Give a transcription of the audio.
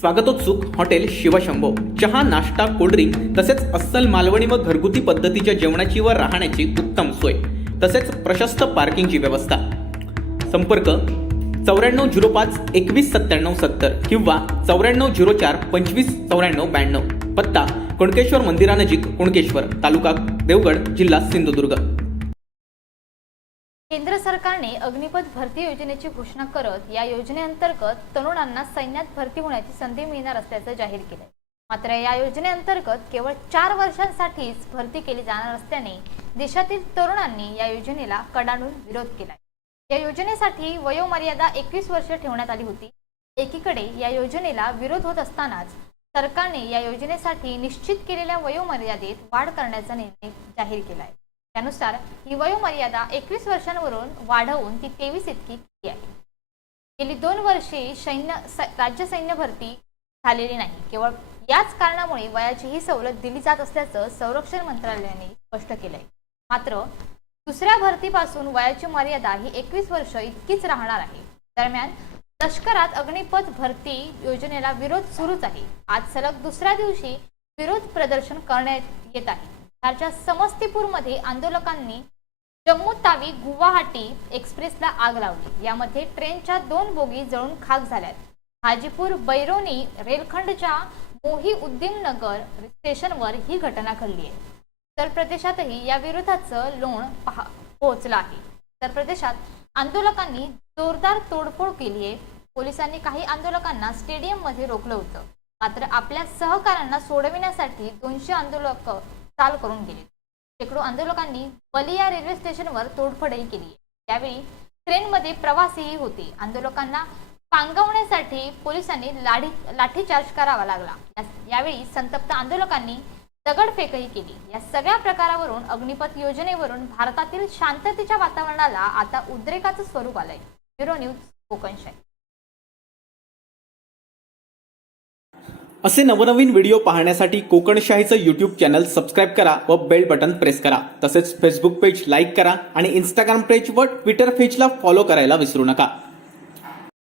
स्वागतोत्सुक hotel Shivshambho चहा, नाश्ता, cold drink तसेच अस्सल मालवणी व घरगुती पद्धतीच्या जेवणाची व राहण्याची उत्तम सोय तसेच प्रशस्त पार्किंगची व्यवस्था। संपर्क 9405 21 97 70 किंवा 9404 25 94 92। पत्ता कुणकेश्वर मंदिरानजीक कुणकेश्वर, तालुका देवगड, जिल्हा सिंधुदुर्ग। केंद्र सरकारने अग्निपथ भरती योजनेची घोषणा करत या योजनेअंतर्गत तरुणांना सैन्यात भरती होण्याची संधी मिळणार असल्याचे जाहीर केले। मात्र या योजनेअंतर्गत केवळ 4 वर्षांसाठीच भरती केली जाणार असल्याने देशातील तरुणांनी या योजनेला कडाडून विरोध केला। या योजनेसाठी वयोमर्यादा 21 वर्षे ठेवण्यात आली होती। एकीकडे या योजनेला विरोध होत असतानाच सरकारने या योजनेसाठी निश्चित केलेल्या वयोमर्यादेत वाढ करण्याचा निर्णय जाहीर केला आहे। त्यानुसार ही वयोमर्यादा 21 वर्षांवरून वाढवून ती 23 इतकी केली आहे। गेली 2 वर्षे राज्य सैन्य भरती झालेली नाही। केवळ याच कारणामुळे वयाची ही सवलत दिली जात असल्याचं संरक्षण मंत्रालयाने स्पष्ट केलंय। मात्र दुसऱ्या भरतीपासून वयाची मर्यादा ही 21 वर्ष इतकीच राहणार आहे। दरम्यान लष्करात अग्निपथ भरती योजनेला विरोध सुरूच आहे। आज सलग दुसऱ्या दिवशी विरोध प्रदर्शन करण्यात येत आहे। बिहारच्या समस्तीपूरमध्ये आंदोलकांनी जम्मू तावी गुवाहाटी एक्सप्रेसला आग लावली। यामध्ये ट्रेनच्या 2 बोगी जळून खाक झाल्यात। हाजीपूर बैरोनी रेलखंडच्या मोही उद्दीन नगर स्टेशनवर ही घटना घडली आहे। उत्तर प्रदेशातही या विरोधाचं लोण पोहोचलं आहे। उत्तर प्रदेशात आंदोलकांनी जोरदार तोडफोड केली आहे। पोलिसांनी काही आंदोलकांना स्टेडियममध्ये रोखलं होतं। मात्र आपल्या सहकाऱ्यांना सोडविण्यासाठी 200 आंदोलक चाल करून गेले। शेकडो आंदोलकांनी बलिया रेल्वे स्टेशनवर तोडफोडही केली। त्यावेळी ट्रेनमध्ये प्रवासीही होते। आंदोलकांना पांगवण्यासाठी पोलिसांनी लाठीचार्ज करावा लागला। यावेळी संतप्त आंदोलकांनी दगडफेकही केली। या सगळ्या प्रकारावरून अग्निपथ योजनेवरून भारतातील शांततेच्या वातावरणाला आता उद्रेकाचं स्वरूप आलंय। Bureau news Kokanshahi. असे नवनवीन व्हिडिओ पाहण्यासाठी कोकणशाहीचं YouTube चॅनल सबस्क्राइब करा व बेल बटन प्रेस करा। तसेच फेसबुक पेज लाईक करा आणि इंस्टाग्राम पेज व ट्विटर पेजला फॉलो करायला विसरू नका।